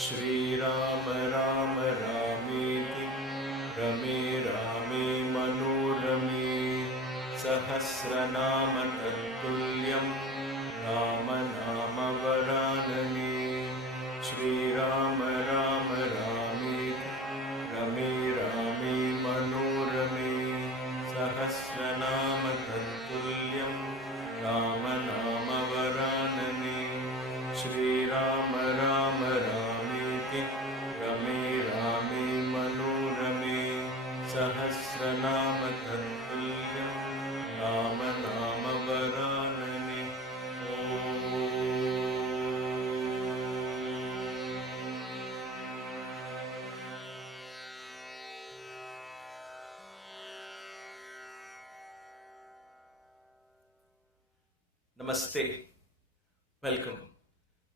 Sri Rama Rama Rameti Rame Rame Manorame Sahasranama Tattulyam Rama Nama Varanane Sri Rama Rama Rameti Rame Rame Manorame Sahasranama Tattulyam Rama Nama Varanane Sri Rama Rama Rameti Rame Rame Manorame Sahasranama Tattulyam Rama Nama Varanane. Namaste. Welcome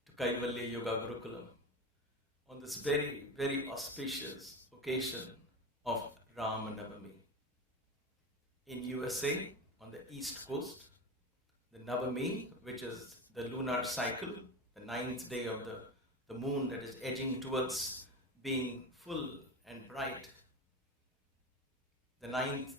to Kaivalya Yoga Gurukulam on this very, very auspicious occasion of Navami. In USA, on the East Coast, the Navami, which is the lunar cycle, the 9th day of the moon that is edging towards being full and bright. The 9th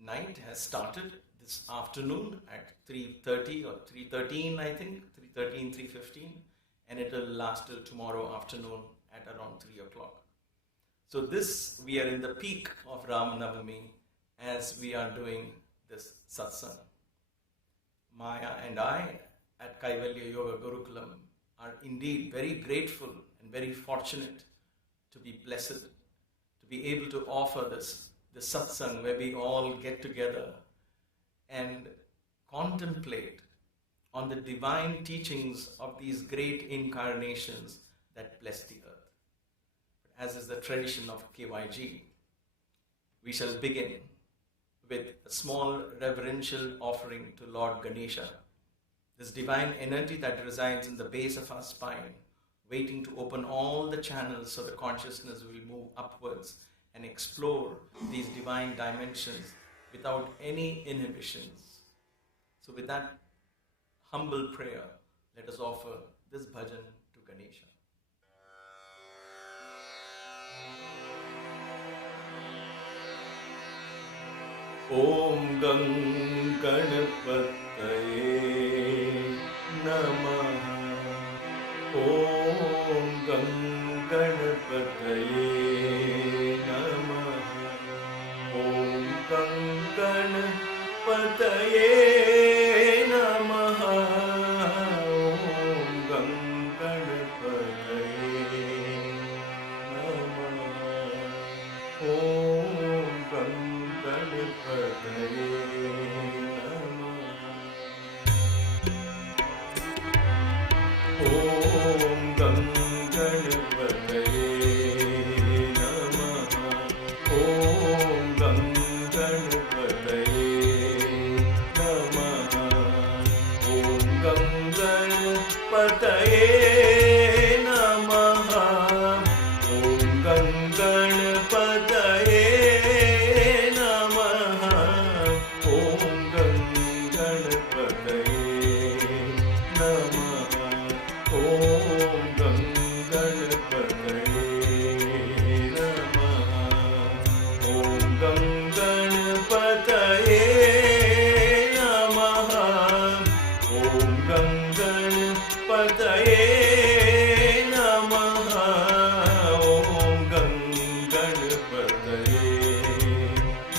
night has started this afternoon at 3:30 or 3:13, I think, 3:13, 3:15, and it will last till tomorrow afternoon at around 3 o'clock. So this, we are in the peak of Navami as we are doing this Satsang. Maya and I at Kaivalya Yoga Gurukulam are indeed very grateful and very fortunate to be blessed, to be able to offer this Satsang where we all get together and contemplate on the divine teachings of these great incarnations that bless the earth. As is the tradition of KYG, we shall begin with a small reverential offering to Lord Ganesha, this divine energy that resides in the base of our spine, waiting to open all the channels so the consciousness will move upwards and explore these divine dimensions without any inhibitions. So with that humble prayer, let us offer this bhajan to Ganesha. Om Gam Ganapataye Namaha. Om Gam Ganapataye Namaha. Om Gam Ganapataye Namaha. Om Gam Ganapataye Namaha. Om Gam Ganapataye Namaha. Om Gam Ganapataye Namaha. Om Gam Ganapataye Namaha. Om Gam Ganapataye Namaha. Om Gam Ganapataye Namaha. Om Gam Ganapataye Namaha. Om Gam Ganapataye Namaha. Om Gam Ganapataye Namaha. Om Gam Ganapataye Namaha. Om Gam Ganapataye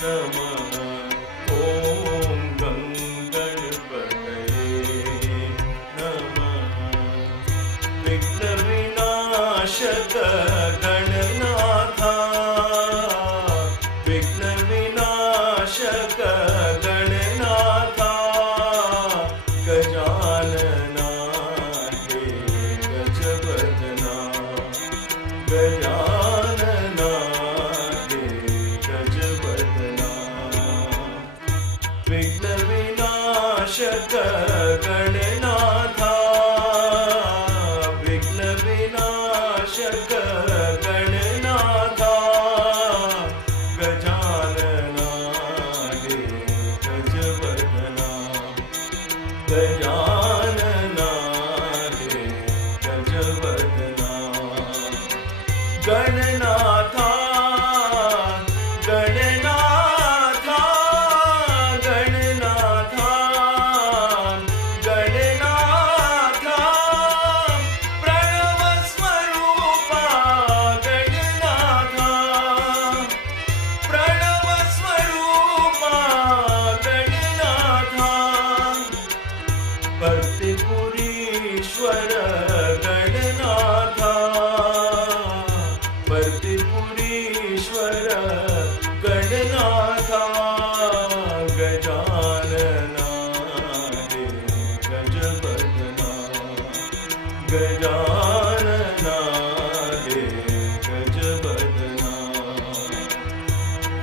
Namaha. Om Gam Ganapataye Namaha. Vigna Vinashaka Gananatha. Vigna Vinashaka Gananatha. Gajanana He Gajavadana. Gajanana He Gajavadana. Vigna Vinashaka Gananatha. Vigna Vinashaka Gananatha. Gajanana He Gajavadana. Gajanana He Gajavadana. Gajanana हे गजवदना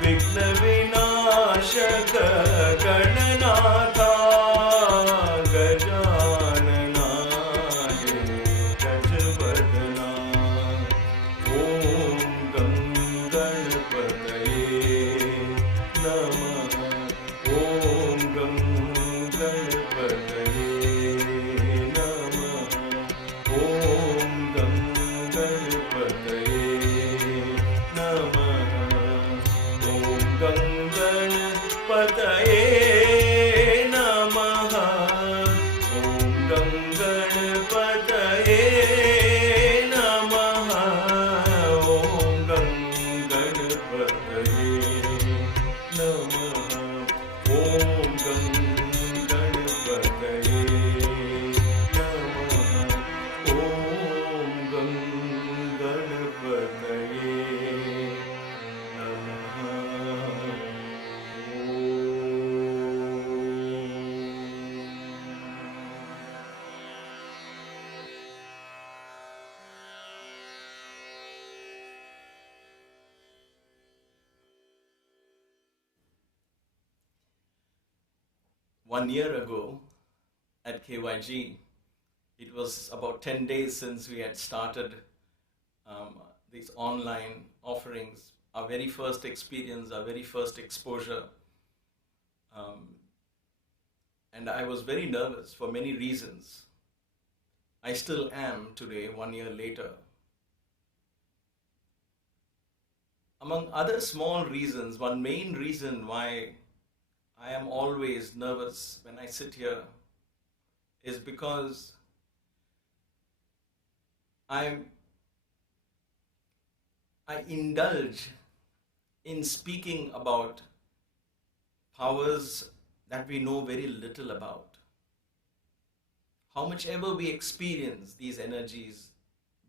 विघ्न विनाशक गणनाथा गजानना हे गजवदना ॐ गं गणपतये नमः ॐ गं गणपतये नमः ॐ गं गणपतये नमः ॐ गं गणपतये नमः ॐ गं गणपतये नमः ॐ गं गणपतये नमः ॐ गं गणपतये नमः ॐ गं गणपतये One year ago at KYG, it was about 10 days since we had started these online offerings, our very first experience, our very first exposure. And I was very nervous for many reasons. I still am today, 1 year later. Among other small reasons, one main reason why I am always nervous when I sit here is because I indulge in speaking about powers that we know very little about. How much ever we experience these energies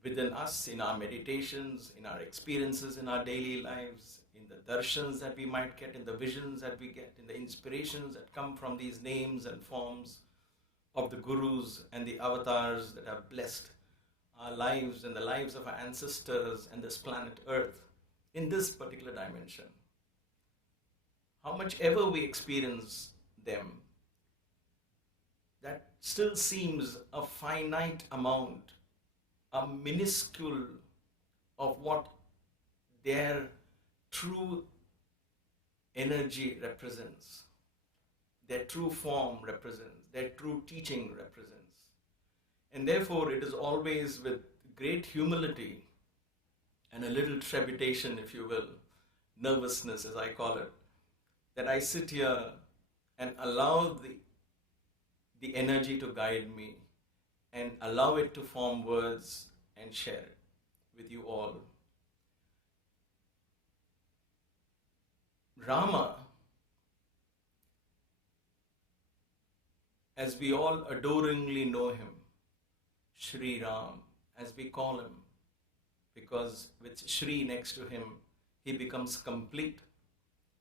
within us in our meditations, in our experiences in our daily lives, in the darshans that we might get, in the visions that we get, in the inspirations that come from these names and forms of the gurus and the avatars that have blessed our lives and the lives of our ancestors and this planet Earth in this particular dimension. How much ever we experience them, that still seems a finite amount, a minuscule of what their true energy represents, their true form represents, their true teaching represents. And therefore it is always with great humility and a little trepidation, if you will, nervousness as I call it, that I sit here and allow the energy to guide me and allow it to form words and share it with you all. Rama, as we all adoringly know him, Sri Ram, as we call him, because with Shri next to him, he becomes complete.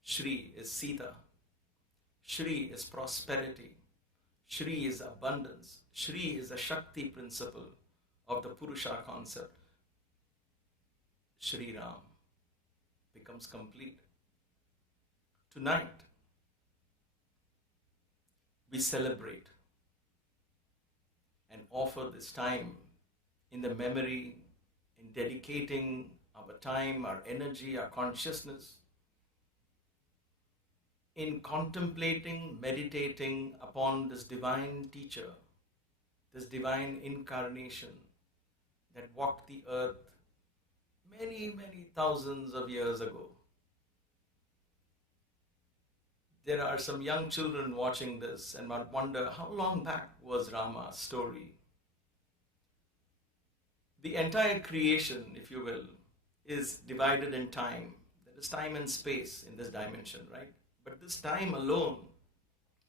Shri is Sita. Shri is prosperity. Shri is abundance. Shri is the Shakti principle of the Purusha concept. Sri Ram becomes complete. Tonight, we celebrate and offer this time in the memory, in dedicating our time, our energy, our consciousness, in contemplating, meditating upon this divine teacher, this divine incarnation that walked the earth many, many thousands of years ago. There are some young children watching this and might wonder, how long back was Rama's story? The entire creation, if you will, is divided in time. There is time and space in this dimension, right? But this time alone,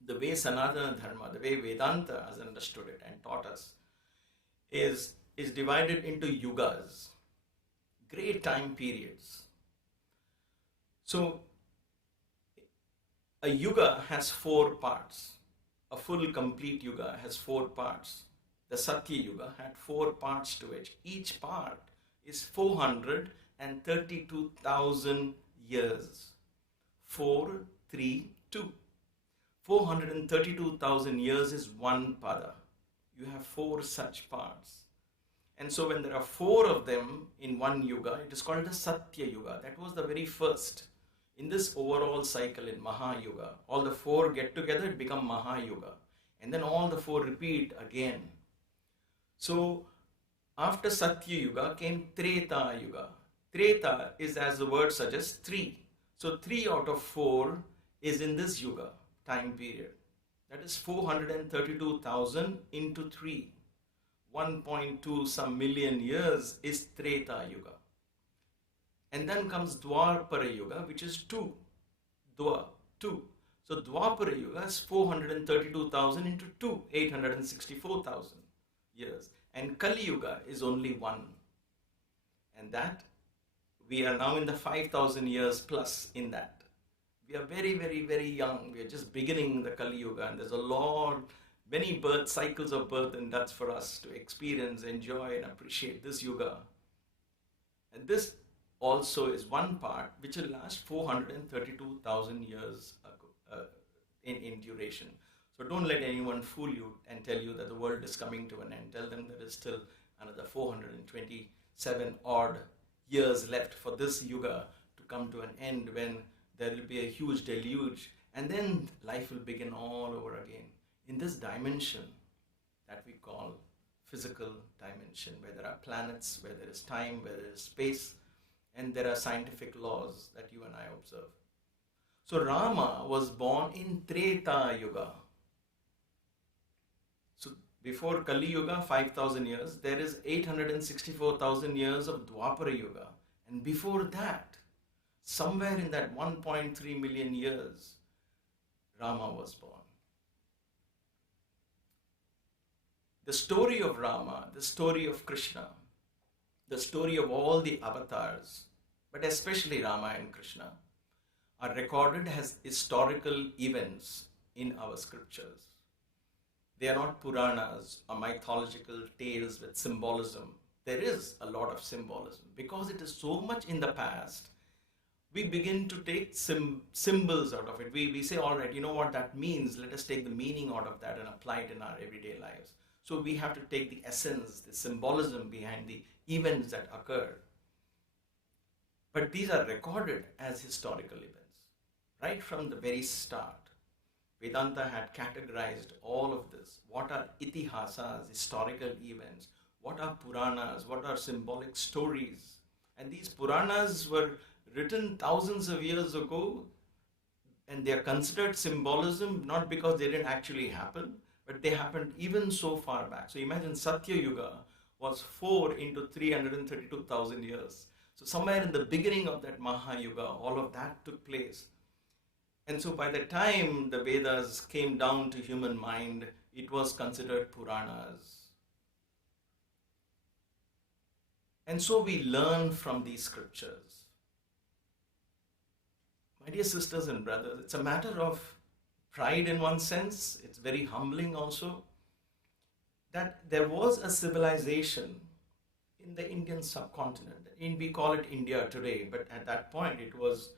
the way Sanatana Dharma, the way Vedanta has understood it and taught us, is divided into yugas, great time periods. So, a yuga has 4 parts. A full complete yuga has 4 parts. the Satya Yuga, had 4 parts to it. Each part is 432,000 years. 432. 432,000 years is one pada. You have 4 such parts. And so when there are 4 of them in one yuga, it is called the Satya Yuga. That was the very first. In this overall cycle in Mahayuga, all the 4 get together, it becomes Mahayuga. And then all the 4 repeat again. So after Satya Yuga came Treta Yuga. Treta is, as the word suggests, 3. So 3 out of 4 is in this yuga time period. That is 432,000 into 3. 1.2 some million years is Treta Yuga. And then comes Dwapara Yuga, which is 2. 2. So Dwapara Yuga is 432,000 into 2, 864,000 years. And Kali Yuga is only 1. And that, we are now in the 5,000 years plus in that. We are very, very, very young. We are just beginning the Kali Yuga, and there's a lot, many birth cycles of birth and deaths for us to experience, enjoy, and appreciate this yuga. And this also is one part which will last 432,000 years in duration. So don't let anyone fool you and tell you that the world is coming to an end. Tell them there is still another 427 odd years left for this yuga to come to an end, when there will be a huge deluge, and then life will begin all over again in this dimension that we call physical dimension, where there are planets, where there is time, where there is space, and there are scientific laws that you and I observe. So Rama was born in Treta Yuga. So before Kali Yuga, 5,000 years, there is 864,000 years of Dwapara Yuga. And before that, somewhere in that 1.3 million years, Rama was born. The story of Rama, the story of Krishna, the story of all the avatars, but especially Rama and Krishna, are recorded as historical events in our scriptures. They are not Puranas or mythological tales with symbolism. There is a lot of symbolism. Because it is so much in the past, we begin to take symbols out of it. We say, all right, you know what that means? Let us take the meaning out of that and apply it in our everyday lives. So we have to take the essence, the symbolism behind the events that occurred. But these are recorded as historical events. Right from the very start, Vedanta had categorized all of this. What are itihasas, historical events? What are Puranas? What are symbolic stories? And these Puranas were written thousands of years ago, and they are considered symbolism not because they didn't actually happen, but they happened even so far back. So imagine Satya Yuga was 4 into 332,000 years. So somewhere in the beginning of that Mahayuga, all of that took place. And so by the time the Vedas came down to human mind, it was considered Puranas. And so we learn from these scriptures. My dear sisters and brothers, it's a matter of pride in one sense. It's very humbling also that there was a civilization in the Indian subcontinent. We call it India today, but at that point it was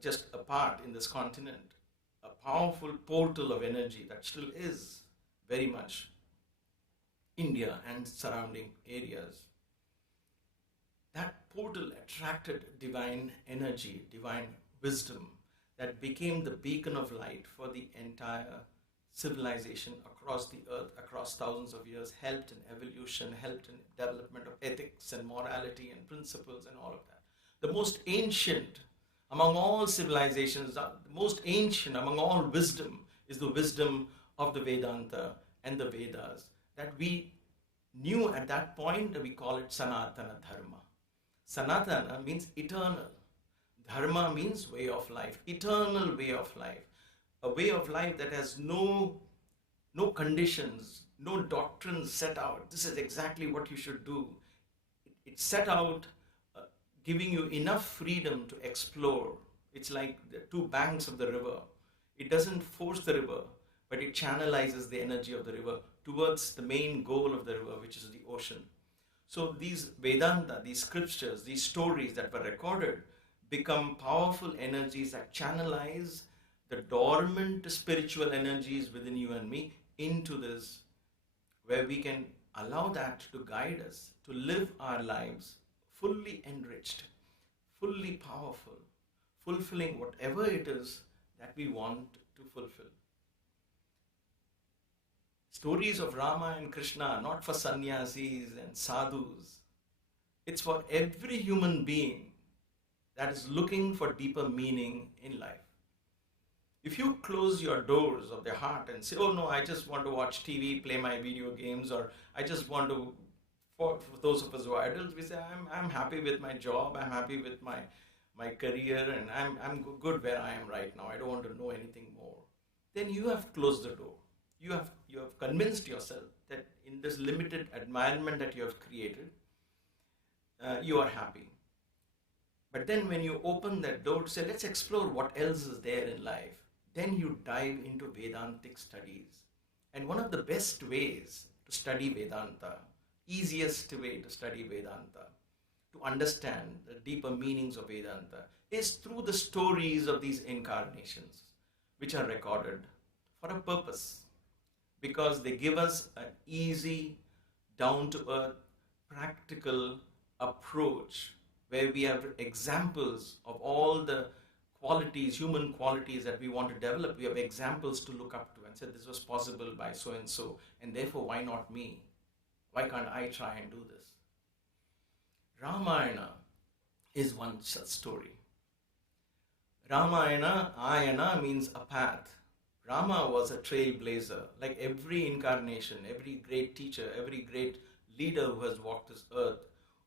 just a part in this continent, a powerful portal of energy that still is very much India and surrounding areas. That portal attracted divine energy, divine wisdom that became the beacon of light for the entire civilization across the earth, across thousands of years, helped in evolution, helped in development of ethics and morality and principles and all of that. The most ancient among all civilizations, the most ancient among all wisdom is the wisdom of the Vedanta and the Vedas that we knew at that point. We call it Sanatana Dharma. Sanatana means eternal. Dharma means way of life, eternal way of life. A way of life that has no conditions, no doctrines set out. This is exactly what you should do. It's set out giving you enough freedom to explore. It's like the 2 banks of the river. It doesn't force the river, but it channelizes the energy of the river towards the main goal of the river, which is the ocean. So these Vedanta, these scriptures, these stories that were recorded become powerful energies that channelize the dormant spiritual energies within you and me into this, where we can allow that to guide us to live our lives fully enriched, fully powerful, fulfilling whatever it is that we want to fulfill. Stories of Rama and Krishna are not for sannyasis and sadhus. It's for every human being that is looking for deeper meaning in life. If you close your doors of the heart and say, oh no, I just want to watch TV, play my video games, or I just want to, for those of us who are adults, we say, I'm happy with my job, I'm happy with my career, and I'm good where I am right now, I don't want to know anything more. Then you have closed the door. You have convinced yourself that in this limited environment that you have created, you are happy. But then when you open that door to say, let's explore what else is there in life, then you dive into Vedantic studies. And one of the best ways to study Vedanta, easiest way to study Vedanta, to understand the deeper meanings of Vedanta, is through the stories of these incarnations, which are recorded for a purpose. Because they give us an easy, down-to-earth, practical approach where we have examples of all the qualities, human qualities that we want to develop. We have examples to look up to and say, this was possible by so-and-so, and therefore why not me? Why can't I try and do this? Ramayana is one such story. Ramayana, Ayana means a path. Rama was a trailblazer. Like every incarnation, every great teacher, every great leader who has walked this earth,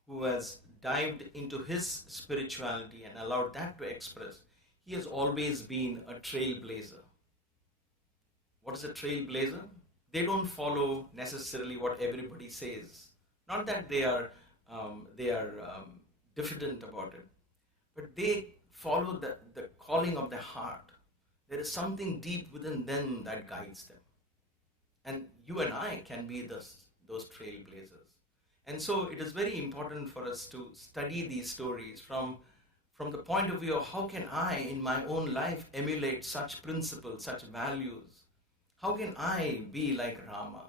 who has dived into his spirituality and allowed that to express, he has always been a trailblazer. What is a trailblazer? They don't follow necessarily what everybody says. Not that they are diffident about it, but they follow the calling of their heart. There is something deep within them that guides them. And you and I can be those trailblazers. And so it is very important for us to study these stories from the point of view of how can I in my own life emulate such principles, such values? How can I be like Rama?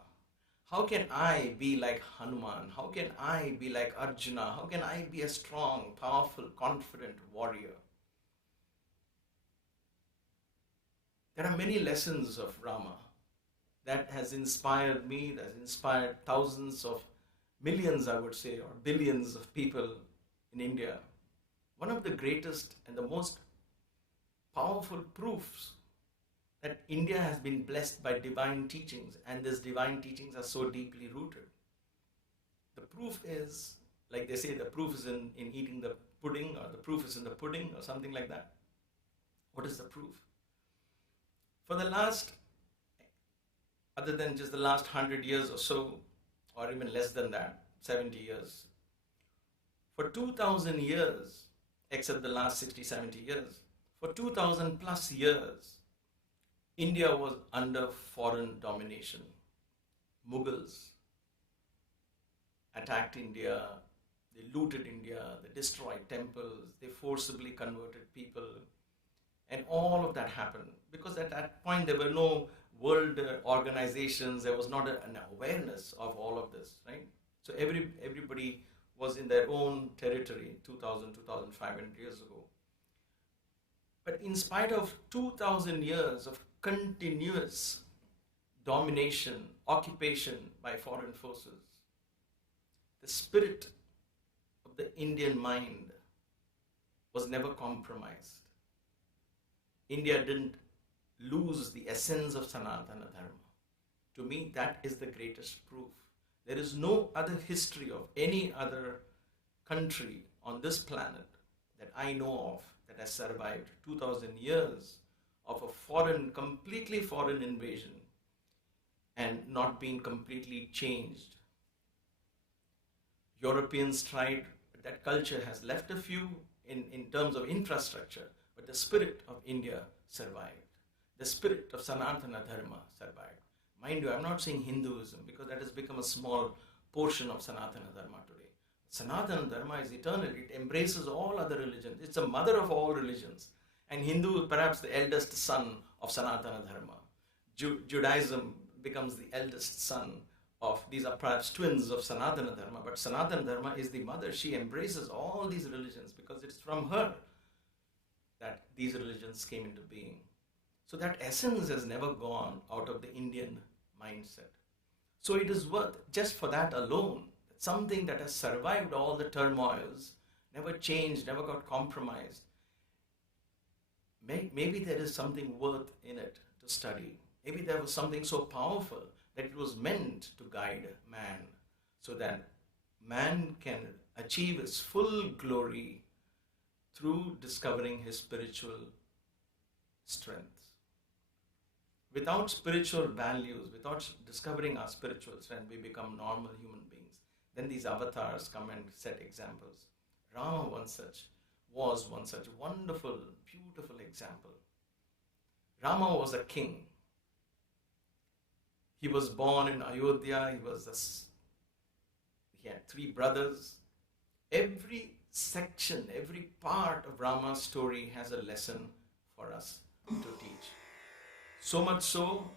How can I be like Hanuman? How can I be like Arjuna? How can I be a strong, powerful, confident warrior? There are many lessons of Rama that has inspired me, that has inspired thousands of millions, I would say, or billions of people in India. One of the greatest and the most powerful proofs that India has been blessed by divine teachings, and these divine teachings are so deeply rooted. The proof is, like they say, the proof is in eating the pudding, or the proof is in the pudding, or something like that. What is the proof? For the last, other than just the last 100 years or so, or even less than that, 70 years, for 2,000 years, except the last 60, 70 years, for 2,000 plus years, India was under foreign domination. Mughals attacked India, they looted India, they destroyed temples, they forcibly converted people, and all of that happened because at that point there were no world organizations, there was not an awareness of all of this, right? So everybody was in their own territory 2,000, 2,500 years ago. But in spite of 2,000 years of continuous domination, occupation by foreign forces, the spirit of the Indian mind was never compromised. India didn't lose the essence of Sanatana Dharma. To me, that is the greatest proof. There is no other history of any other country on this planet that I know of that has survived 2,000 years of a foreign, completely foreign invasion and not being completely changed. Europeans tried, but that culture has left a few in terms of infrastructure, but the spirit of India survived. the spirit of Sanatana Dharma survived. Mind you, I'm not saying Hinduism because that has become a small portion of Sanatana Dharma today. Sanatana Dharma is eternal. It embraces all other religions. It's the mother of all religions. And Hindu is perhaps the eldest son of Sanatana Dharma. Judaism becomes the eldest son of, these are perhaps twins of Sanatana Dharma, but Sanatana Dharma is the mother. She embraces all these religions because it's from her that these religions came into being. So that essence has never gone out of the Indian mindset. So it is worth, just for that alone, something that has survived all the turmoils, never changed, never got compromised. Maybe there is something worth in it to study. Maybe there was something so powerful that it was meant to guide man so that man can achieve his full glory through discovering his spiritual strength. Without spiritual values, without discovering our spiritual strength, we become normal human beings. Then these avatars come and set examples. Rama was one such wonderful, beautiful example. Rama was a king. He was born in Ayodhya. He had 3 brothers. Every section, every part of Rama's story has a lesson for us to teach. So much so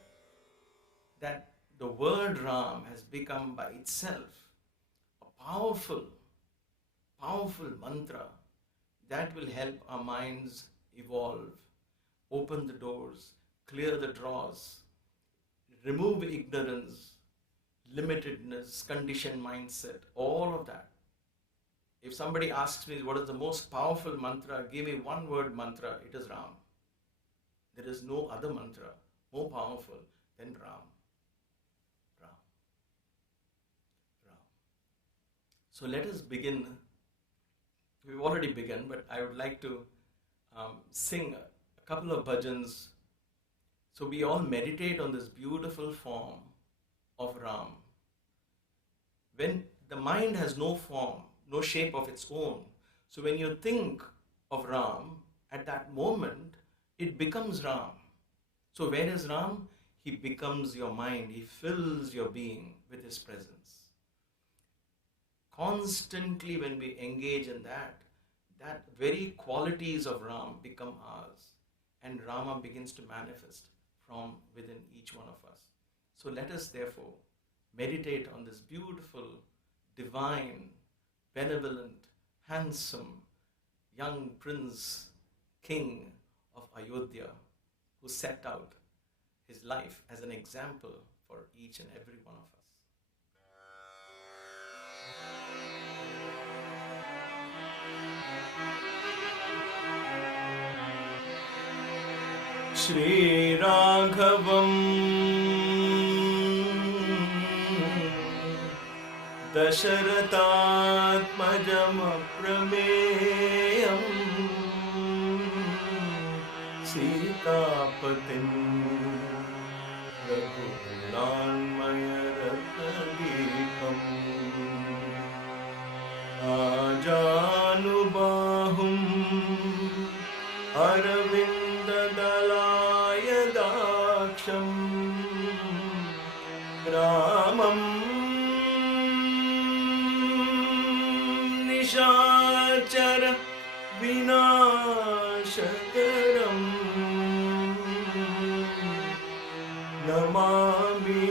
that the word Ram has become by itself a powerful mantra that will help our minds evolve, open the doors, clear the drawers, remove ignorance, limitedness, conditioned mindset, all of that. If somebody asks me what is the most powerful mantra, give me one word mantra, it is Ram. There is no other mantra more powerful than Ram. Ram. Ram. So let us begin. We've already begun, but I would like to sing a couple of bhajans. So we all meditate on this beautiful form of Ram. When the mind has no form, no shape of its own, so when you think of Ram, at that moment, it becomes Ram. So where is Ram? He becomes your mind. He fills your being with his presence. Constantly when we engage in that very qualities of Ram become ours. And Rama begins to manifest from within each one of us. So let us therefore meditate on this beautiful, divine, benevolent, handsome, young prince, king of Ayodhya, who set out his life as an example for each and every one of us. Sri Raghavam Dasharathatmajam Prameyam Sitapatim Raghukulanmaya Ratnadipam Ajanubahum Aravindadalaya Daksham Ramam Nishachara Vinashakaram Navami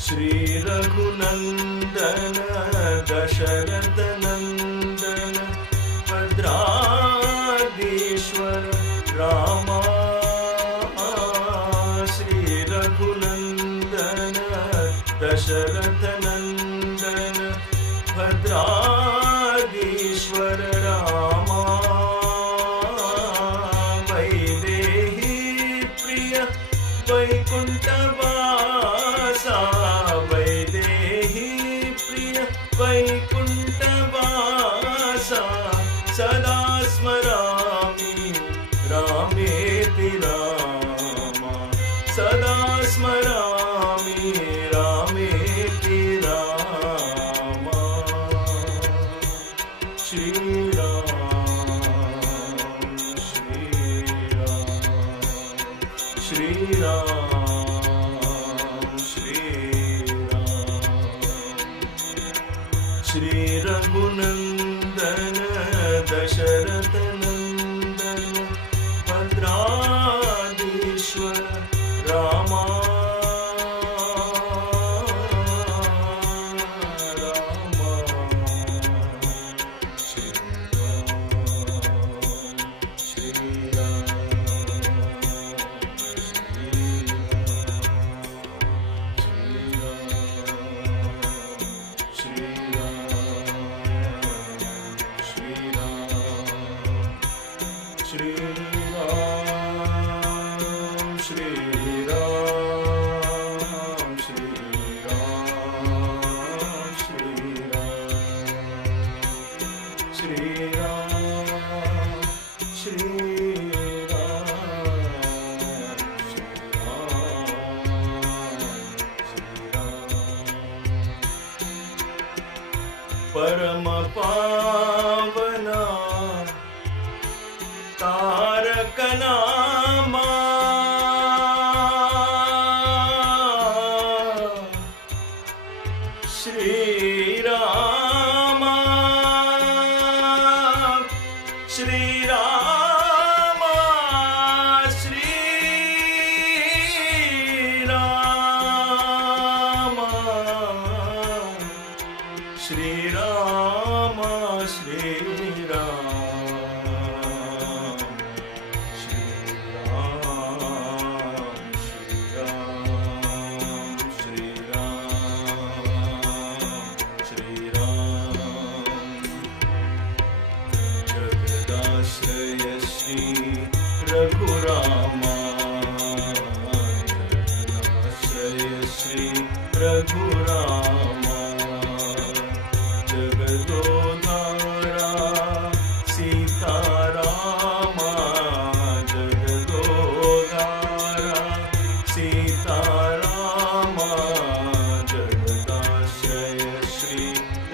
Sri Raghunandana Dasharatha Nandana Bhadradishwara Rama Raghunandan Dasharath नंदन भद्राधीश्वर रामा वैदेही प्रिय वैकुंठवासा वैदेही प्रिय वैकुंठवासा सदा स्मरामि रामेति रामा सदा स्मरामि रामेति रामा श्री राम श्री राम श्री राम श्री राम श्री रघुनंदन दशरथ नंदन भद्राधीश्वर रामा रामा श्री राम श्री परम पावना तारक नामा श्री रामा श्री रामा श्री रामा श्री रामा श्री राम श्री राम श्री राम श्री राम श्री राम जगदाश्रय श्री रघुरामा जगदाश्रय श्री रघुरामा जगदोधारा सीतारामा जगदोधारा सीतारामा जगदाश्रय श्री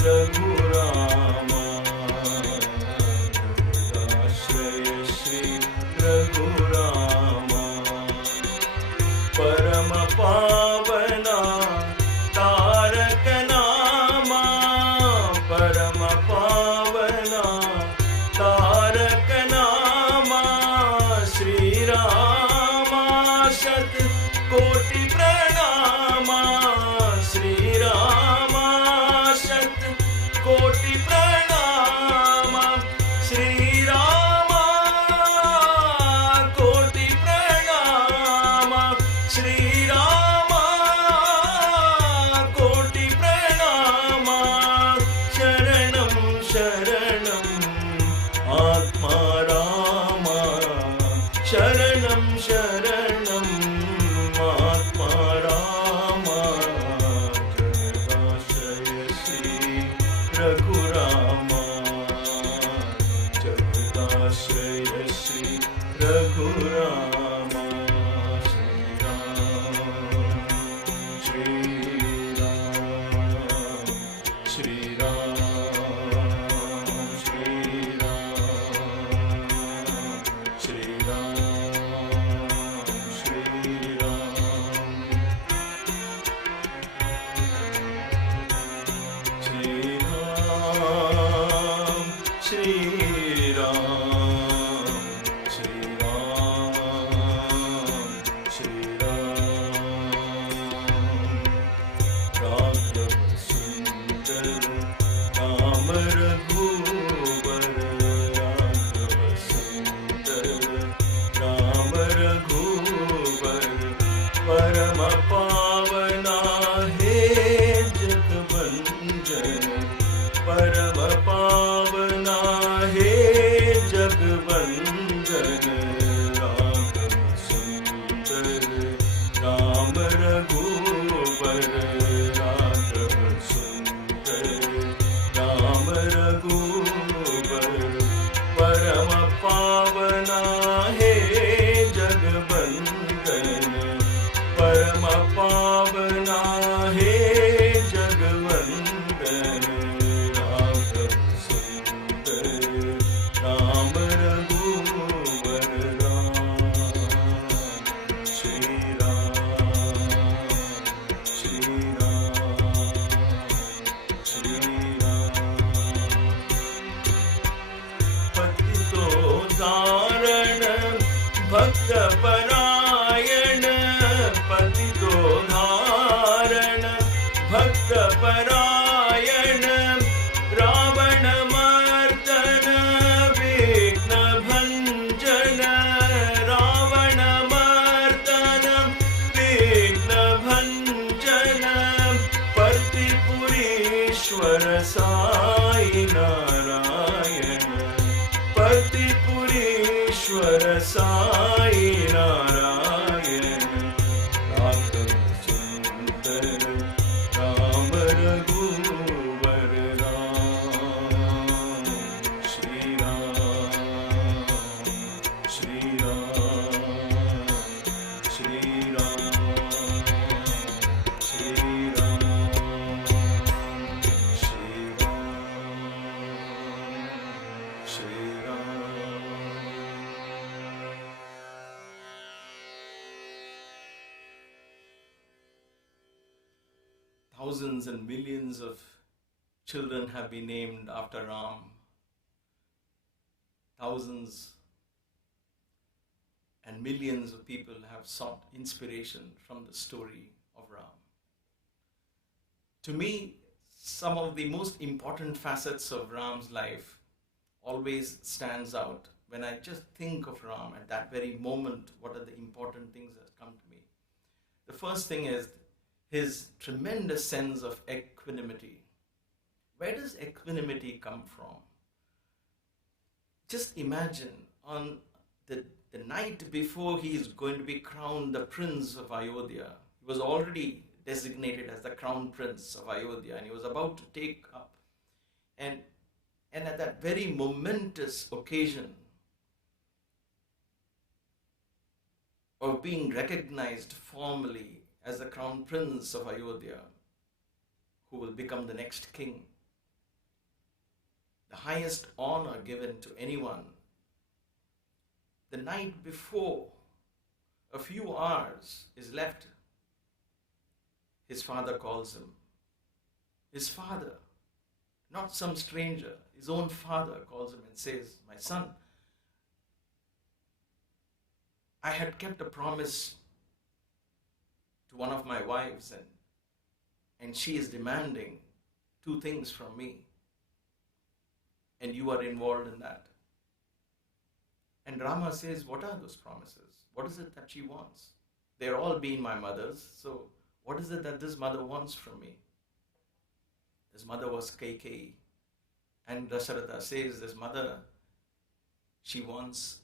रघुरामा जगदाश्रय श्री रघुरामा परम पावना तारक नामा परम पावना तारक नामा श्री रामा शत कोटि प्रणामा श्री रामा शत कोटि प्रणामा श्री रामा कोटि प्रणामा श्री रामा कोटि प्रणामा शरणं शरणं आत्मा रामा शरणं शरणं आत्मा पावना हे जगवंदन, परम पावना हे जगवंदन, राघव सुंदर राम रघुवर, राघव सुंदर राम रघुवर, परम पावना हे जगवंदन, परम पावना हे जगवंदन, राघव सुंदर राम रघुवर, राम श्री राम श्री राम श्री राम। पतितो धारण भक्त परायण, पतितो धारण भक्त परायण, रावण मर्दन विघ्न भंजन, रावण मर्दन विघ्न भंजन, पतिपुरीश्वर साई नारायण, पतिपुरीश्वर साई नारायण, राघव सुंदर राम रघुवर, Ram Shri Ram Shri Ram Shri Ram Shri Ram Shri Ram Shri Ram. Thousands and millions of children have been named after Ram. Thousands and millions of people have sought inspiration from the story of Ram. To me, some of the most important facets of Ram's life always stands out when I just think of Ram at that very moment. What are the important things that come to me? The first thing is his tremendous sense of equanimity. Where does equanimity come from? Just imagine on the night before he is going to be crowned the Prince of Ayodhya. He was already designated as the Crown Prince of Ayodhya, and he was about to take up. And at that very momentous occasion of being recognized formally as the Crown Prince of Ayodhya, who will become the next king, the highest honor given to anyone, the night before, a few hours is left, his father calls him. His father, not some stranger, his own father calls him and says, "My son, I had kept a promise to one of my wives, and she is demanding 2 things from me, and you are involved in that." And Rama says, "What are those promises? What is it that she wants? They're all been my mother's, so what is it that this mother wants from me?" This mother was Kaikeyi, and Dasharatha says this mother, she wants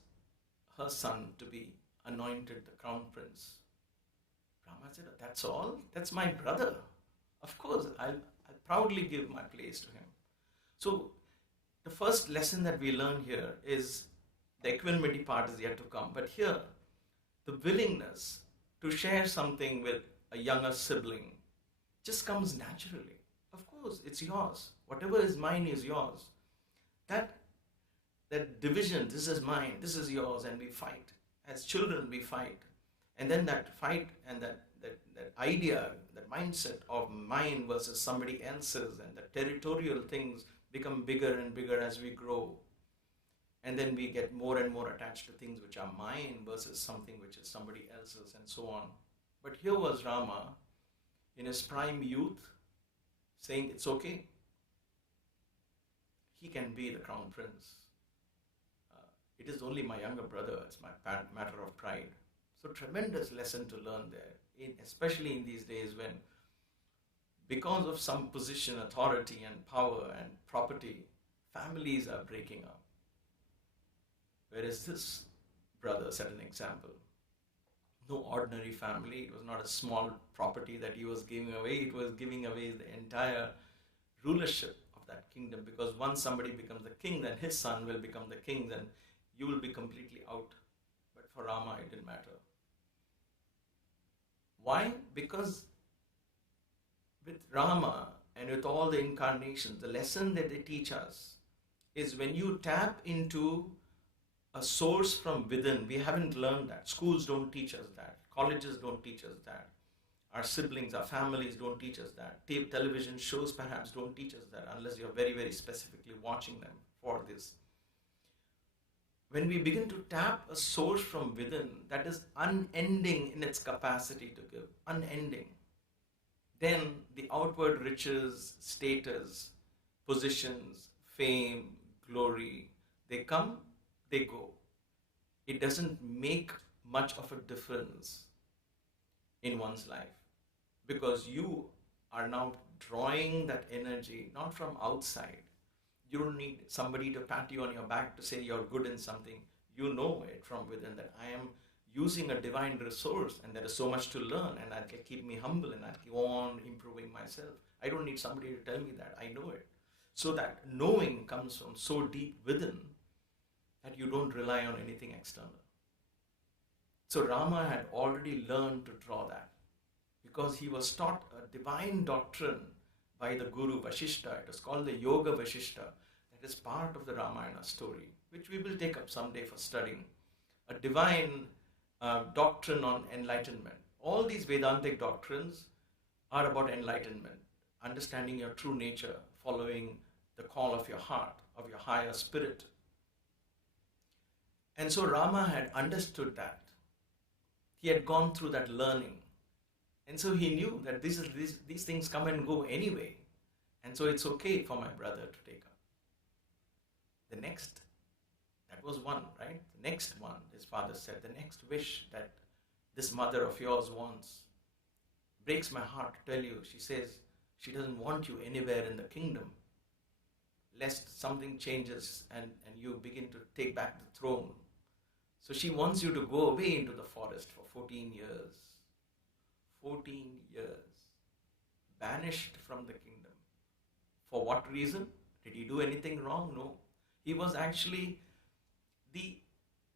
her son to be anointed the crown prince. Rama said, "That's all? That's my brother. Of course, I'll proudly give my place to him." So the first lesson that we learn here is the equanimity part is yet to come. But here, the willingness to share something with a younger sibling just comes naturally. Of course, it's yours. Whatever is mine is yours. That division, this is mine, this is yours, and we fight. As children, we fight. And then that fight and that idea, that mindset of mine versus somebody else's, and the territorial things become bigger and bigger as we grow. And then we get more and more attached to things which are mine versus something which is somebody else's, and so on. But here was Rama in his prime youth saying it's okay. He can be the crown prince. It is only my younger brother. It's my matter of pride. So tremendous lesson to learn there. especially in these days when, because of some position, authority and power and property, families are breaking up. Whereas this brother set an example. No ordinary family. It was not a small property that he was giving away. It was giving away the entire rulership of that kingdom, because once somebody becomes the king, then his son will become the king, then you will be completely out. But for Rama, it didn't matter. Why? Because with Rama and with all the incarnations, the lesson that they teach us is when you tap into a source from within. We haven't learned that. Schools don't teach us that. Colleges don't teach us that. Our siblings, our families don't teach us that. Television shows perhaps don't teach us that unless you're very, very specifically watching them for this. When we begin to tap a source from within that is unending in its capacity to give, unending, then the outward riches, status, positions, fame, glory, they come, they go. It doesn't make much of a difference in one's life, because you are now drawing that energy not from outside. You don't need somebody to pat you on your back to say you're good in something. You know it from within that I am using a divine resource and there is so much to learn, and that will keep me humble and I'll keep on improving myself. I don't need somebody to tell me that. I know it. So that knowing comes from so deep within that you don't rely on anything external. So Rama had already learned to draw that, because he was taught a divine doctrine by the Guru Vasishta. It is called the Yoga Vasishta. That is part of the Ramayana story, which we will take up someday for studying. A divine doctrine on enlightenment. All these Vedantic doctrines are about enlightenment, understanding your true nature, following the call of your heart, of your higher spirit. And so Rama had understood that. He had gone through that learning. And so he knew that these things come and go anyway. And so it's okay for my brother to take up. The next, that was one, right? The next one, his father said, the next wish that this mother of yours wants breaks my heart to tell you. She says she doesn't want you anywhere in the kingdom, lest something changes and you begin to take back the throne. So she wants you to go away into the forest for 14 years. 14 years. Banished from the kingdom. For what reason? Did he do anything wrong? No. He was actually the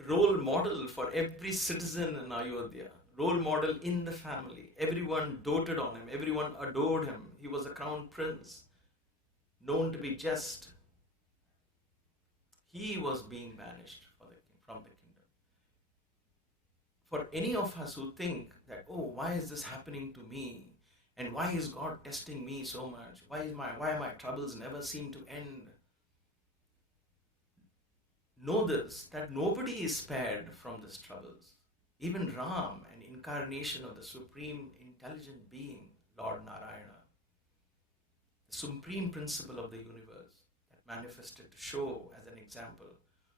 role model for every citizen in Ayodhya. Role model in the family. Everyone doted on him. Everyone adored him. He was a crown prince, known to be just. He was being banished from the kingdom. For any of us who think that, oh, why is this happening to me? And why is God testing me so much? Why my troubles never seem to end? Know this, that nobody is spared from these troubles. Even Ram, an incarnation of the supreme intelligent being, Lord Narayana, the supreme principle of the universe that manifested to show as an example,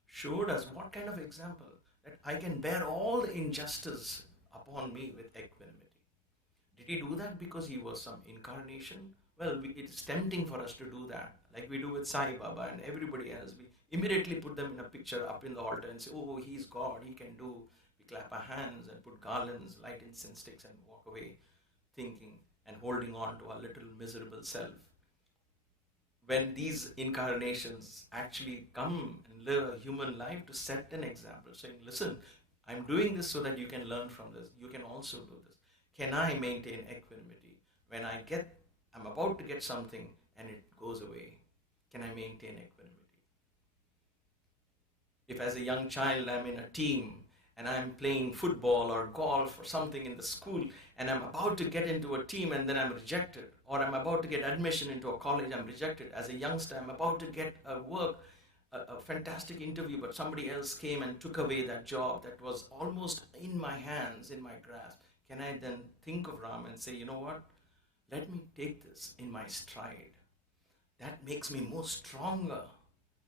showed us what kind of example? That I can bear all the injustice upon me with equanimity. Did he do that because he was some incarnation? Well, it's tempting for us to do that, like we do with Sai Baba and everybody else. We immediately put them in a picture up in the altar and say, oh, he's God, he can do. We clap our hands and put garlands, light incense sticks and walk away thinking and holding on to our little miserable self. When these incarnations actually come and live a human life to set an example, saying, listen, I'm doing this so that you can learn from this. You can also do this. Can I maintain equanimity? When I'm about to get something and it goes away, can I maintain equanimity? If as a young child I'm in a team and I'm playing football or golf or something in the school and I'm about to get into a team and then I'm rejected, or I'm about to get admission into a college, I'm rejected. As a youngster, I'm about to get a fantastic interview, but somebody else came and took away that job that was almost in my hands, in my grasp. Can I then think of Ram and say, you know what? Let me take this in my stride. That makes me more stronger,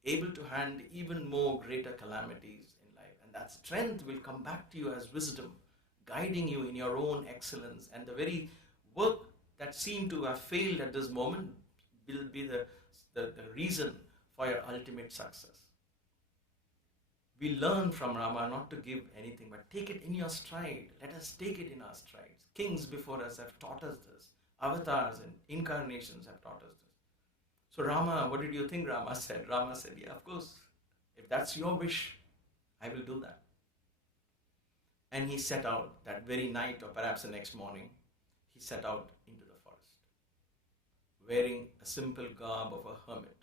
able to handle even more greater calamities in life. And that strength will come back to you as wisdom, guiding you in your own excellence, and the very work that seemed to have failed at this moment will be the reason for your ultimate success. We learn from Rama not to give anything, but take it in your stride. Let us take it in our strides. Kings before us have taught us this. Avatars and incarnations have taught us this. So Rama, what did you think Rama said? Rama said, yeah, of course. If that's your wish, I will do that. And he set out that very night, or perhaps the next morning, he set out into the forest, wearing a simple garb of a hermit.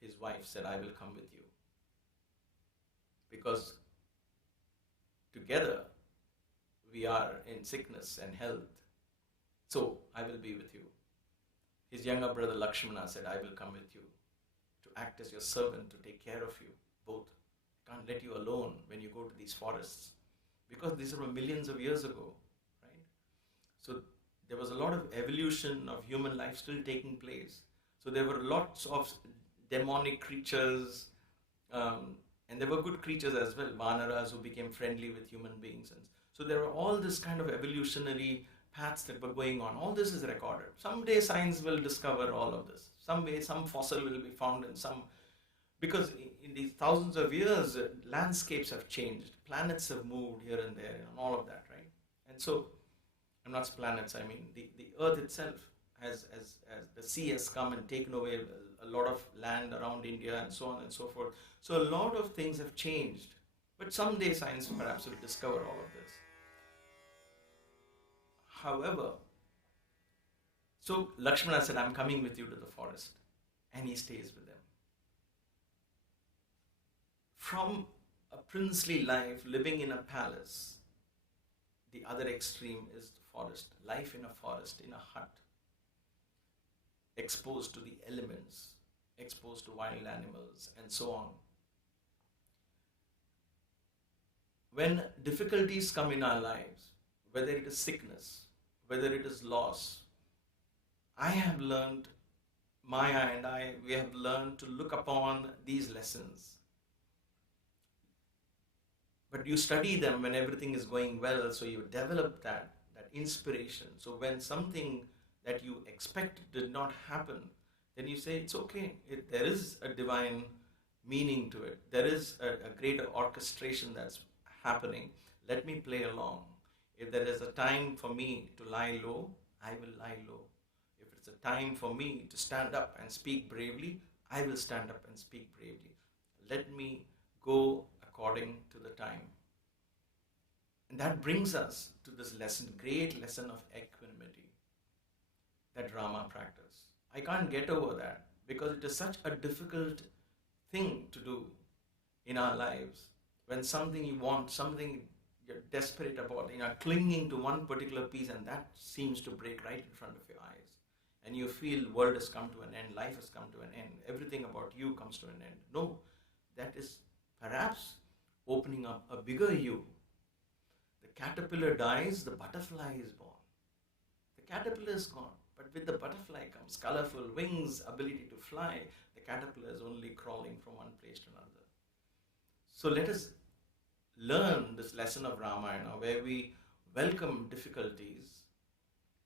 His wife said, I will come with you, because together we are in sickness and health, so I will be with you. His younger brother Lakshmana said, I will come with you to act as your servant, to take care of you both. I can't let you alone when you go to these forests, because these are millions of years ago, right? So there was a lot of evolution of human life still taking place. So there were lots of demonic creatures, and there were good creatures as well, Vanaras who became friendly with human beings. And so there were all this kind of evolutionary paths that were going on. All this is recorded. Someday science will discover all of this. Someday some fossil will be found in some, because in these thousands of years, landscapes have changed. Planets have moved here and there and all of that, right? And so, and not planets, I mean the earth itself has the sea has come and taken away a lot of land around India and so on and so forth. So a lot of things have changed. But someday science perhaps will discover all of this. However, so Lakshmana said, I'm coming with you to the forest. And he stays with them. From a princely life, living in a palace, the other extreme is the forest. Life in a forest, in a hut, exposed to the elements, exposed to wild animals, and so on. When difficulties come in our lives, whether it is sickness, whether it is loss, I have learned, Maya and I, we have learned to look upon these lessons. But you study them when everything is going well, so you develop that inspiration. So when something that you expect did not happen, then you say, it's okay. There is a divine meaning to it. There is a greater orchestration that's happening. Let me play along. If there is a time for me to lie low, I will lie low. If it's a time for me to stand up and speak bravely, I will stand up and speak bravely. Let me go according to the time. And that brings us to this lesson, great lesson of equanimity that Rama practiced. I can't get over that because it is such a difficult thing to do in our lives. When something you want, something you're desperate about, you're clinging to one particular piece, and that seems to break right in front of your eyes. And you feel the world has come to an end, life has come to an end, everything about you comes to an end. No, that is perhaps opening up a bigger you. The caterpillar dies, the butterfly is born. The caterpillar is gone, but with the butterfly comes colorful wings, ability to fly. The caterpillar is only crawling from one place to another. So let us learn this lesson of Ramayana where we welcome difficulties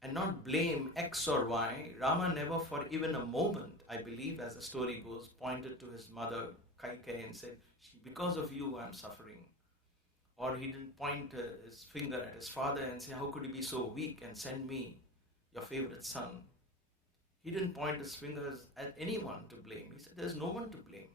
and not blame X or Y. Rama never for even a moment, I believe, as the story goes, pointed to his mother Kaikeyi and said, because of you I'm suffering. Or he didn't point his finger at his father and say, how could you be so weak and send me, your favorite son? He didn't point his fingers at anyone to blame. He said, there's no one to blame.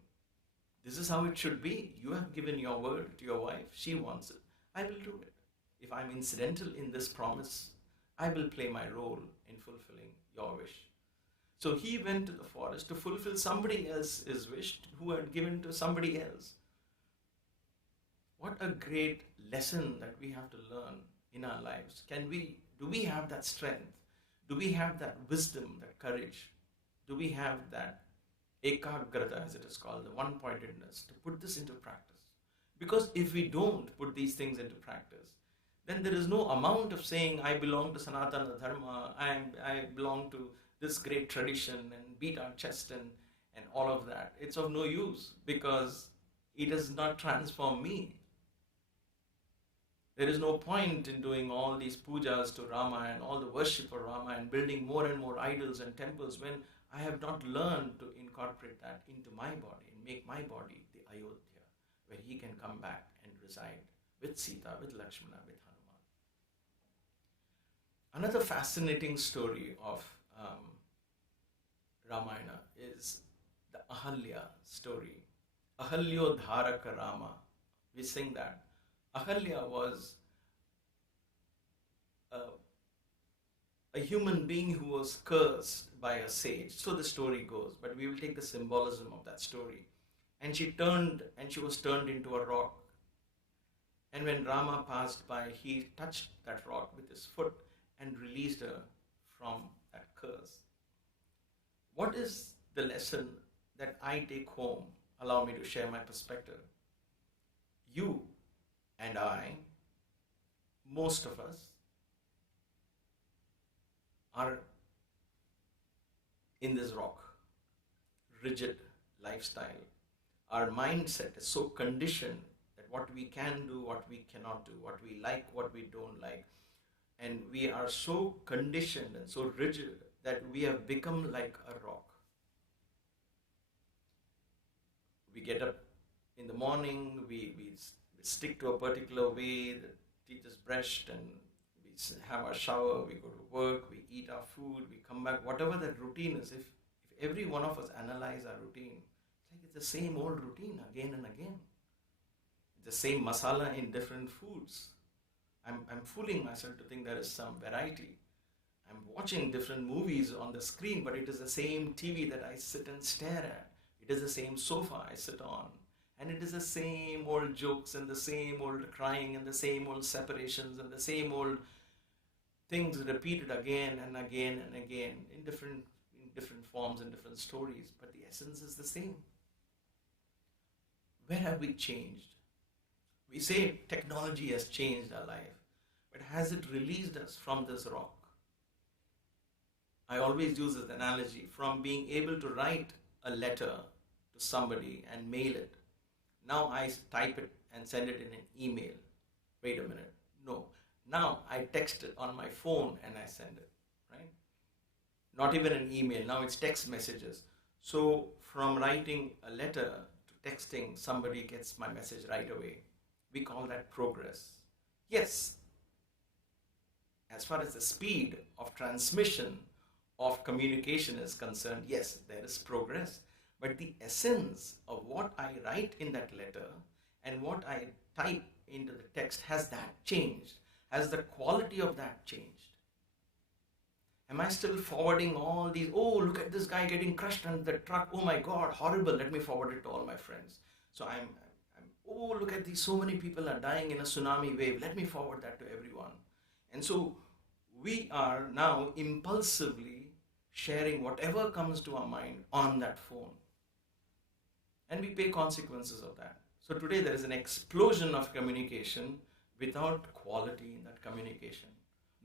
This is how it should be. You have given your word to your wife. She wants it. I will do it. If I'm incidental in this promise, I will play my role in fulfilling your wish. So he went to the forest to fulfill somebody else's wish who had given to somebody else. What a great lesson that we have to learn in our lives. Do we have that strength? Do we have that wisdom, that courage? Do we have that ekagrata, as it is called, the one-pointedness, to put this into practice? Because if we don't put these things into practice, then there is no amount of saying, I belong to Sanatana Dharma, I belong to this great tradition, and beat our chest and all of that. It's of no use because it does not transform me. There is no point in doing all these pujas to Rama and all the worship for Rama and building more and more idols and temples when I have not learned to incorporate that into my body and make my body the Ayodhya, where he can come back and reside with Sita, with Lakshmana, with Hanuman. Another fascinating story of Ramayana is the Ahalya story. Ahalyo Dharaka Rama. We sing that. Ahalya was a human being who was cursed by a sage. So the story goes, but we will take the symbolism of that story. And she was turned into a rock. And when Rama passed by, he touched that rock with his foot and released her from that curse. What is the lesson that I take home? Allow me to share my perspective. You and I, most of us, are in this rock, rigid lifestyle. Our mindset is so conditioned that what we can do, what we cannot do, what we like, what we don't like. And we are so conditioned and so rigid that we have become like a rock. We get up in the morning, we stick to a particular way, the teeth is brushed and we have our shower, we go to work, we eat our food, we come back, whatever that routine is. If every one of us analyze our routine, it's like it's the same old routine again and again. It's the same masala in different foods. I'm fooling myself to think there is some variety. I'm watching different movies on the screen, but it is the same TV that I sit and stare at. It is the same sofa I sit on. And it is the same old jokes and the same old crying and the same old separations and the same old things repeated again and again and again in different forms and different stories. But the essence is the same. Where have we changed? We say technology has changed our life, but has it released us from this rock? I always use this analogy from being able to write a letter to somebody and mail it. Now I type it and send it in an email. Wait a minute. No. Now I text it on my phone and I send it, right? Not even an email. Now it's text messages. So from writing a letter to texting, somebody gets my message right away. We call that progress. Yes, as far as the speed of transmission of communication is concerned, yes, there is progress. But the essence of what I write in that letter and what I type into the text, has that changed? Has the quality of that changed? Am I still forwarding all these, oh, look at this guy getting crushed under the truck, oh my God, horrible, let me forward it to all my friends. So I'm oh, look at these, so many people are dying in a tsunami wave, let me forward that to everyone. And so we are now impulsively sharing whatever comes to our mind on that phone. And we pay consequences of that. So today there is an explosion of communication without quality in that communication.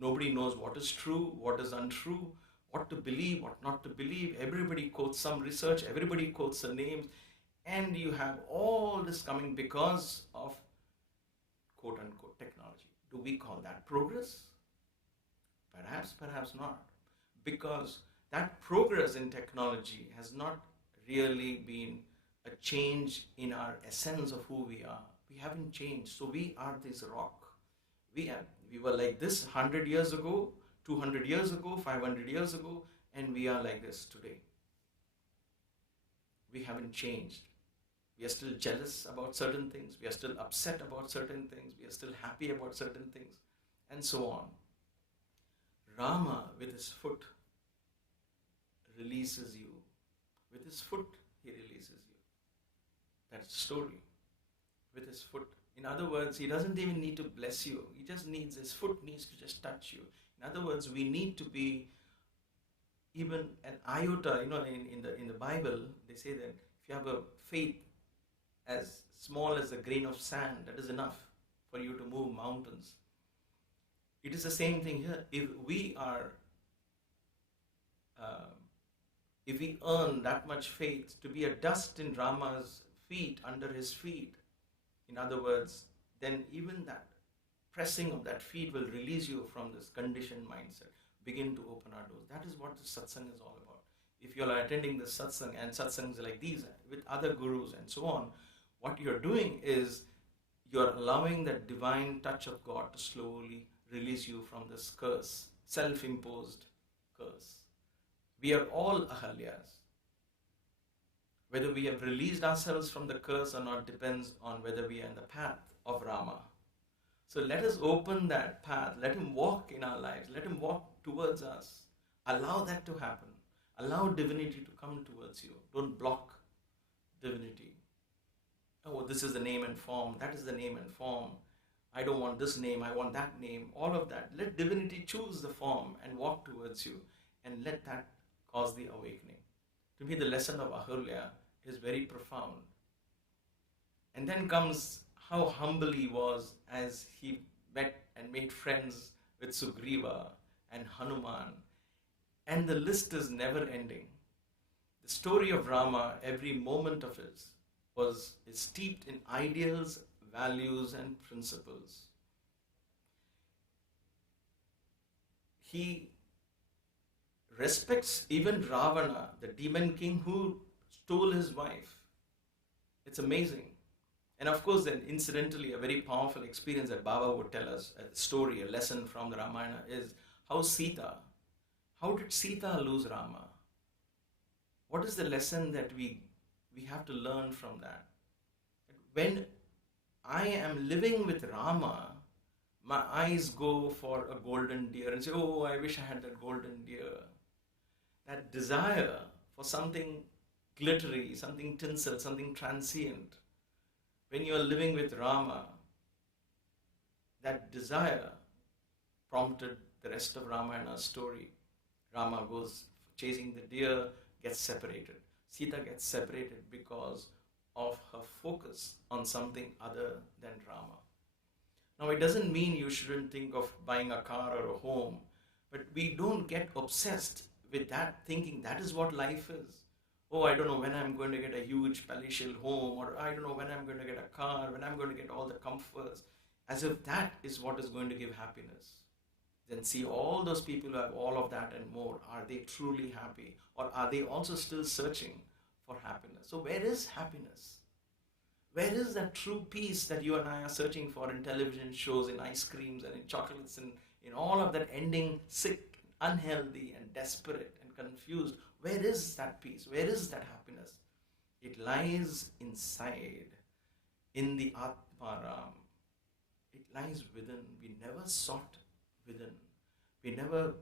Nobody knows what is true, what is untrue, what to believe, what not to believe. Everybody quotes some research, everybody quotes the names. And you have all this coming because of quote unquote technology. Do we call that progress? Perhaps, perhaps not. Because that progress in technology has not really been a change in our essence of who we are. We haven't changed. So we are this rock. We were like this 100 years ago, 200 years ago, 500 years ago, and we are like this today. We haven't changed. We are still jealous about certain things. We are still upset about certain things. We are still happy about certain things, and so on. Rama, with his foot, releases you. With his foot, he releases you. That's the story. With his foot. In other words, he doesn't even need to bless you. He just needs, his foot needs to just touch you. In other words, we need to be even an iota. You know, in the Bible, they say that if you have a faith as small as a grain of sand, that is enough for you to move mountains. It is the same thing here. If we earn that much faith to be a dust in Rama's feet, under his feet, in other words, then even that pressing of that feet will release you from this conditioned mindset. Begin to open our doors. That is what the satsang is all about. If you are attending the satsang and satsangs like these with other gurus and so on, what you're doing is you're allowing that divine touch of God to slowly release you from this curse, self-imposed curse. We are all Ahalyas. Whether we have released ourselves from the curse or not depends on whether we are in the path of Rama. So let us open that path. Let him walk in our lives. Let him walk towards us. Allow that to happen. Allow divinity to come towards you. Don't block divinity. Oh, this is the name and form. That is the name and form. I don't want this name. I want that name. All of that. Let divinity choose the form and walk towards you. And let that cause the awakening. To me, the lesson of Ahalya is very profound. And then comes how humble he was as he met and made friends with Sugriva and Hanuman. And the list is never ending. The story of Rama, every moment of it, is steeped in ideals, values, and principles. He respects even Ravana, the demon king who stole his wife. It's amazing. And of course, then incidentally, a very powerful experience that Baba would tell us, a story, a lesson from the Ramayana, is how did Sita lose Rama? What is the lesson that we have to learn from that? When I am living with Rama, my eyes go for a golden deer and say, oh, I wish I had that golden deer. That desire for something glittery, something tinsel, something transient. When you are living with Rama, that desire prompted the rest of Ramayana's story. Rama goes chasing the deer, gets separated. Sita gets separated because of her focus on something other than Rama. Now, it doesn't mean you shouldn't think of buying a car or a home, but we don't get obsessed with that thinking that is what life is. Oh, I don't know when I'm going to get a huge palatial home, or I don't know when I'm going to get a car, when I'm going to get all the comforts, as if that is what is going to give happiness. Then see all those people who have all of that and more. Are they truly happy? Or are they also still searching for happiness? So where is happiness? Where is that true peace that you and I are searching for in television shows, in ice creams and in chocolates and in all of that ending sick, unhealthy and desperate and confused? Where is that peace? Where is that happiness? It lies inside, in the Atmaram. It lies within. We never sought within. We never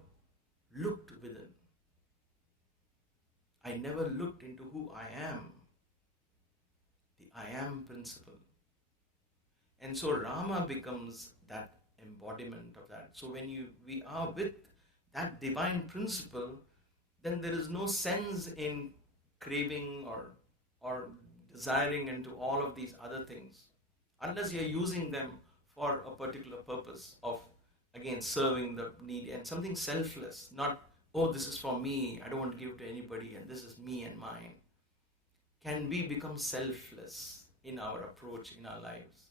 looked within. I never looked into who I am. The I am principle. And so Rama becomes that embodiment of that. So when we are with that divine principle, then there is no sense in craving or desiring into all of these other things, unless you're using them for a particular purpose of, again, serving the needy and something selfless, not, oh, this is for me, I don't want to give to anybody, and this is me and mine. Can we become selfless in our approach in our lives?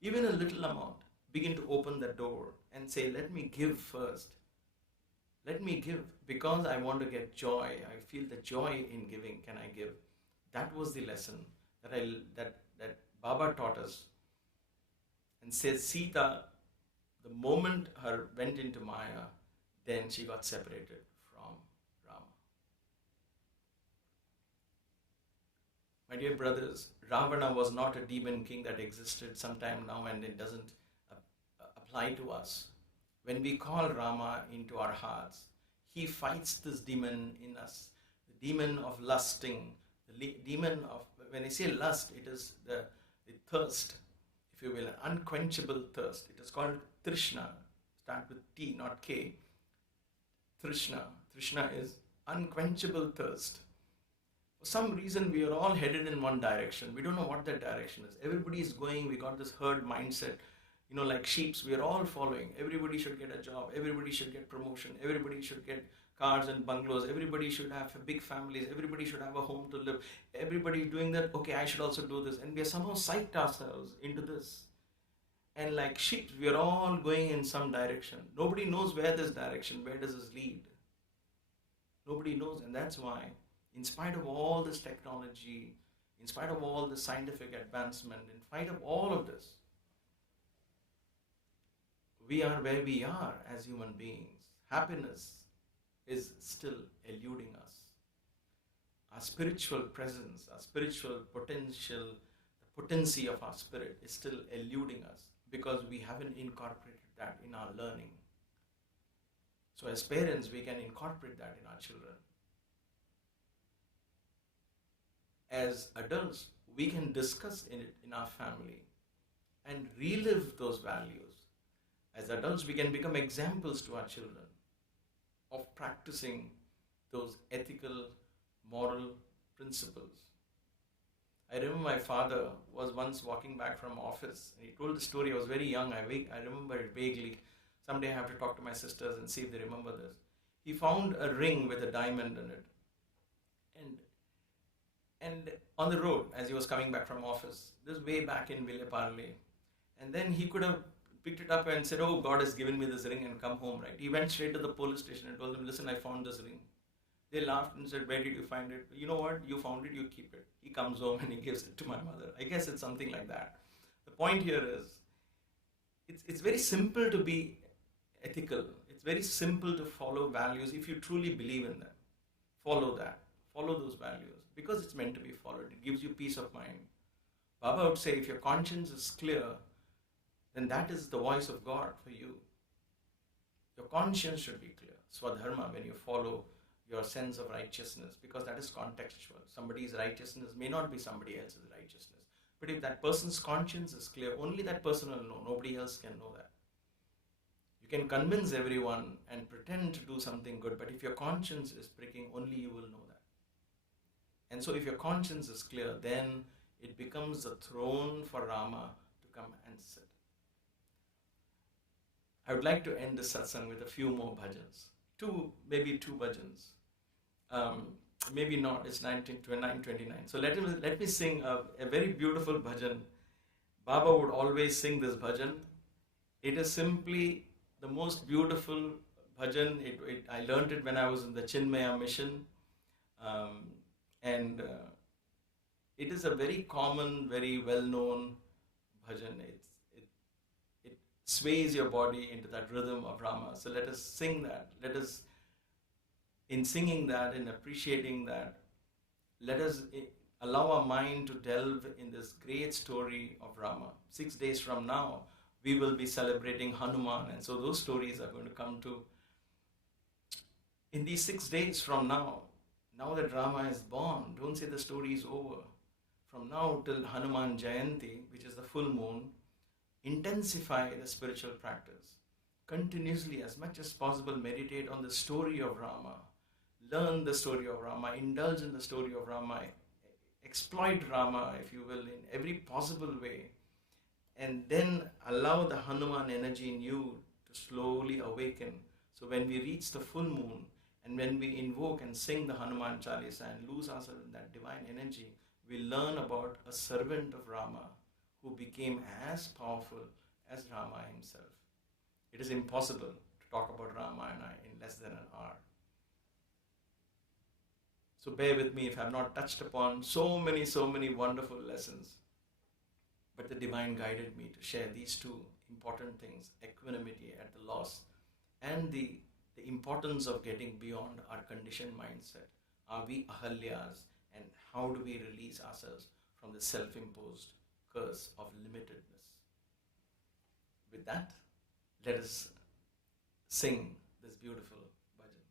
Even a little amount, begin to open the door and say, let me give first. Let me give because I want to get joy. I feel the joy in giving. Can I give? That was the lesson that Baba taught us. And says Sita, the moment her went into Maya, then she got separated from Rama. My dear brothers, Ravana was not a demon king that existed sometime now and it doesn't apply to us. When we call Rama into our hearts, he fights this demon in us, the demon of lusting, the demon of, when I say lust, it is the thirst, if you will, an unquenchable thirst. It is called Trishna. Start with T, not K. Trishna. Trishna is unquenchable thirst. For some reason, we are all headed in one direction. We don't know what that direction is. Everybody is going, we got this herd mindset. Like sheeps, we are all following. Everybody should get a job. Everybody should get promotion. Everybody should get cars and bungalows. Everybody should have big families. Everybody should have a home to live. Everybody doing that. Okay, I should also do this. And we have somehow psyched ourselves into this. And like sheep, we are all going in some direction. Nobody knows where does this lead. Nobody knows, and that's why, in spite of all this technology, in spite of all this scientific advancement, in spite of all of this, we are where we are as human beings. Happiness is still eluding us. Our spiritual presence, our spiritual potential, the potency of our spirit is still eluding us because we haven't incorporated that in our learning. So as parents, we can incorporate that in our children. As adults, we can discuss it in our family and relive those values. As adults, we can become examples to our children of practicing those ethical, moral principles. I remember my father was once walking back from office and he told the story. I was very young. I remember it vaguely. Someday I have to talk to my sisters and see if they remember this. He found a ring with a diamond in it. And on the road, as he was coming back from office, this way back in Villeparle, and then he could have picked it up and said, "Oh, God has given me this ring," and come home, right? He went straight to the police station and told them, "Listen, I found this ring." They laughed and said, "Where did you find it?" "You know what? You found it, you keep it." He comes home and he gives it to my mother. I guess it's something like that. The point here is, it's very simple to be ethical. It's very simple to follow values if you truly believe in them. Follow that. Follow those values because it's meant to be followed. It gives you peace of mind. Baba would say, if your conscience is clear, then that is the voice of God for you. Your conscience should be clear. Swadharma, when you follow your sense of righteousness, because that is contextual. Somebody's righteousness may not be somebody else's righteousness. But if that person's conscience is clear, only that person will know. Nobody else can know that. You can convince everyone and pretend to do something good, but if your conscience is pricking, only you will know that. And so if your conscience is clear, then it becomes the throne for Rama to come and sit. I would like to end this satsang with a few more bhajans. Maybe two bhajans. Maybe not, it's 9:29. So let me sing a very beautiful bhajan. Baba would always sing this bhajan. It is simply the most beautiful bhajan. I learned it when I was in the Chinmaya mission. And it is a very common, very well-known bhajan. It sways your body into that rhythm of Rama. So let us sing that. In singing that and appreciating that, let us allow our mind to delve in this great story of Rama. 6 days from now, we will be celebrating Hanuman. And so those stories are going to come to. In these 6 days from now that Rama is born, don't say the story is over. From now till Hanuman Jayanti, which is the full moon, intensify the spiritual practice. Continuously, as much as possible, meditate on the story of Rama. Learn the story of Rama, indulge in the story of Rama, exploit Rama, if you will, in every possible way. And then allow the Hanuman energy in you to slowly awaken. So when we reach the full moon, and when we invoke and sing the Hanuman Chalisa and lose ourselves in that divine energy, we learn about a servant of Rama who became as powerful as Rama himself. It is impossible to talk about Ramayana in less than an hour. So bear with me if I have not touched upon so many wonderful lessons. But the divine guided me to share these two important things: equanimity at the loss and the importance of getting beyond our conditioned mindset. Are we Ahalyas, and how do we release ourselves from the self-imposed curse of limitedness? With that, let us sing this beautiful bhajan.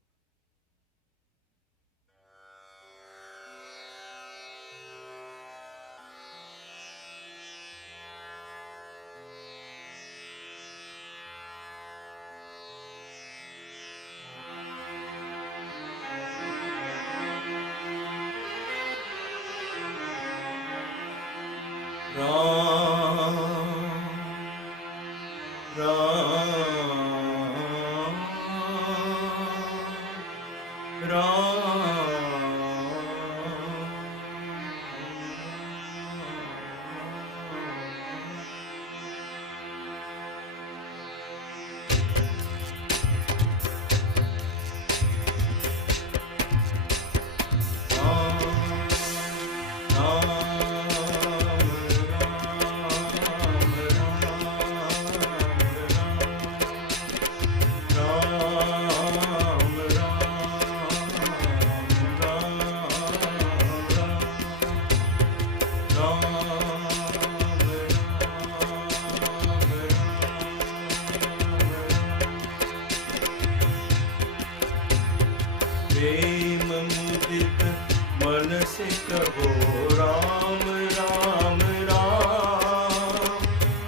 प्रेम मुदित मन से कहो राम राम राम,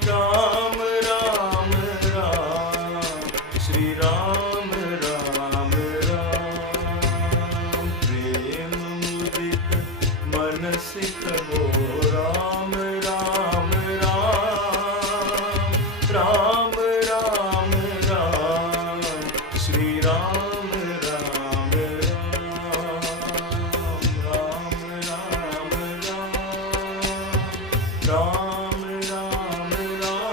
राम राम राम, श्री राम राम राम। प्रेम मुदित मन से कहो राम राम राम, राम राम राम, श्री राम राम राम, राम राम राम, राम राम राम,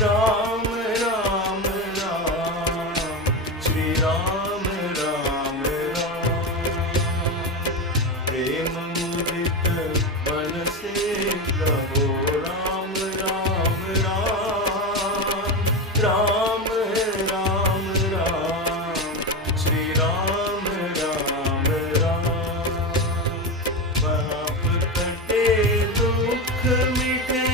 राम राम राम, श्री राम राम राम। प्रेम मुदित मन से कहो राम राम राम, राम राम राम, श्री राम राम राम। पाप कटे दुख मिटे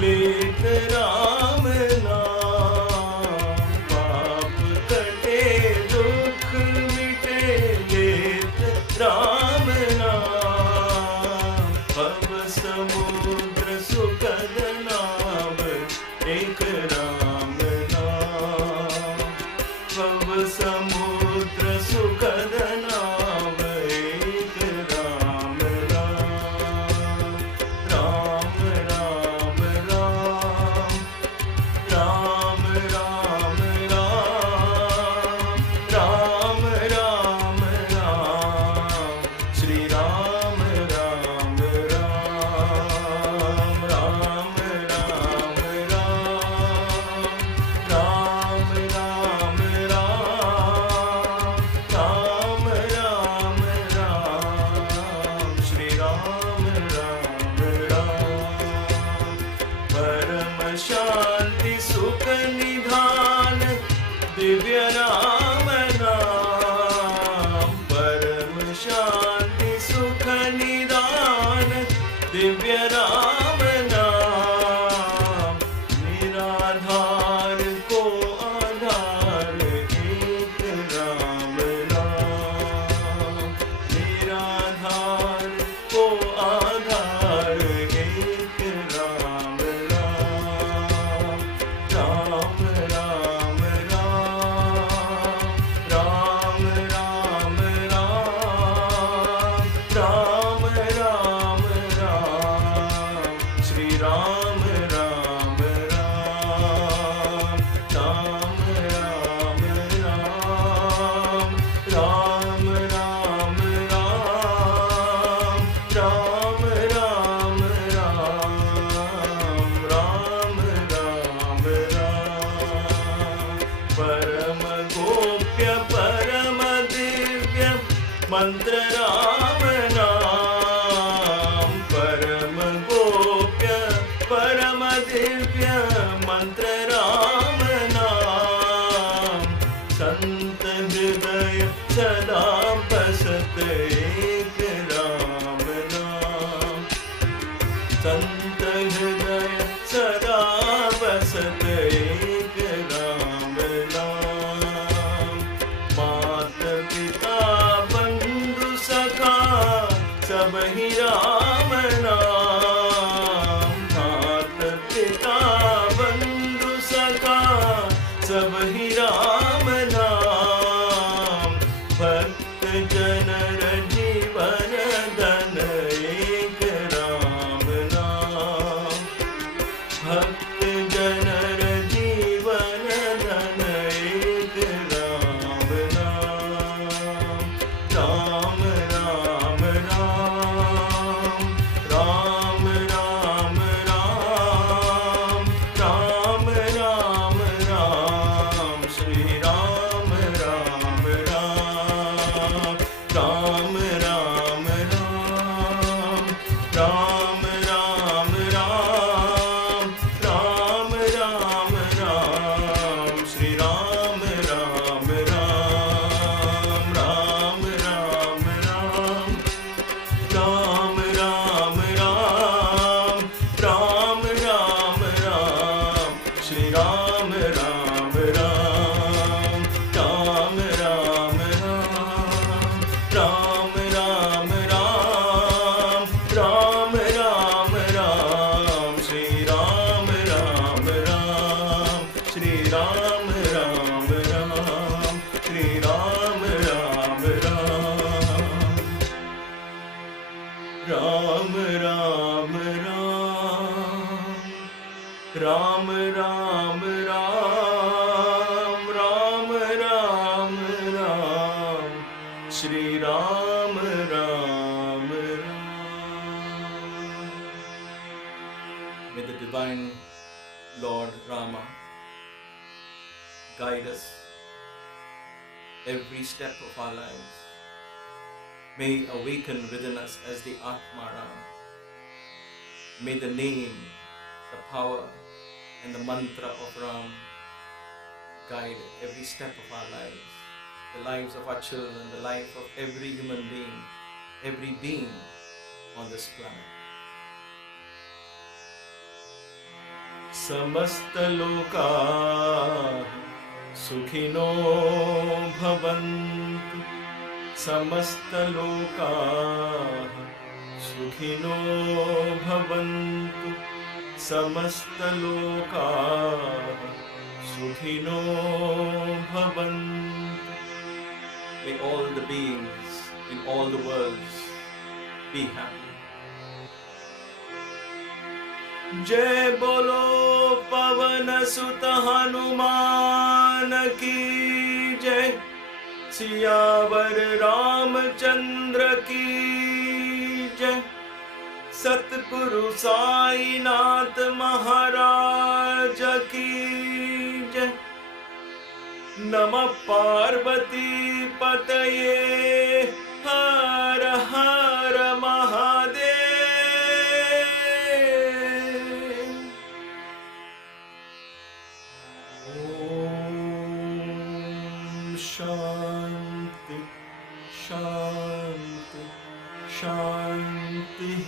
लेत राम नाम, पाप कटे दुख मिटे लेत राम नाम। भव समुद्र सुखद नाम एक राम नाम, भव समुद्र सुखद नाम एक राम नाम। राम राम राम, राम राम राम, राम राम राम, श्री राम राम राम, राम राम राम, राम राम राम, राम राम राम, श्री राम राम राम। परम शांति सुख निधान दिव्य राम नाम, परम शांति सुख निधान दिव्य राम नाम। निराधार को आधार एक राम नाम, निराधार को आधार एक राम नाम। राम राम राम, राम राम राम, राम राम राम, श्री राम राम राम, राम राम राम, राम राम राम, राम राम राम, राम राम राम। परम गोप्य परम दिव्य मंत्र राम नाम, परम गोप्य परम दिव्य मंत्र राम नाम। संत हृदय सदा बसत एक राम नाम, संत हृदय सदा बसत एक राम नाम। मात पिता बंधु सखा सब ही राम नाम, मात पिता बंधु सखा सब ही राम नाम। भक्त जनर जीवन धन एक राम नाम, भक्त जनर जीवन धन एक राम नाम। Ram Ram Ram, Ram Ram Ram Ram, Ram Ram Ram, Sri Rama Ram Ram. May the divine Lord Rama guide us every step of our lives. May he awaken within us as the Atma Ram. May the name, the power and the mantra of Ram guide every step of our lives, the lives of our children, the life of every human being, every being on this planet. Samasta loka sukhino bhavantu, samasta loka sukhino bhavantu, samasta loka sukhino bhavantu. May all the beings in all the worlds be happy. जय बोलो पवन सुत हनुमान की जय, सियावर रामचंद्र की जय, सतगुरु साईनाथ महाराज की जय। नमः पार्वती पतये, हर हर महादेव। शांति शांति शांति।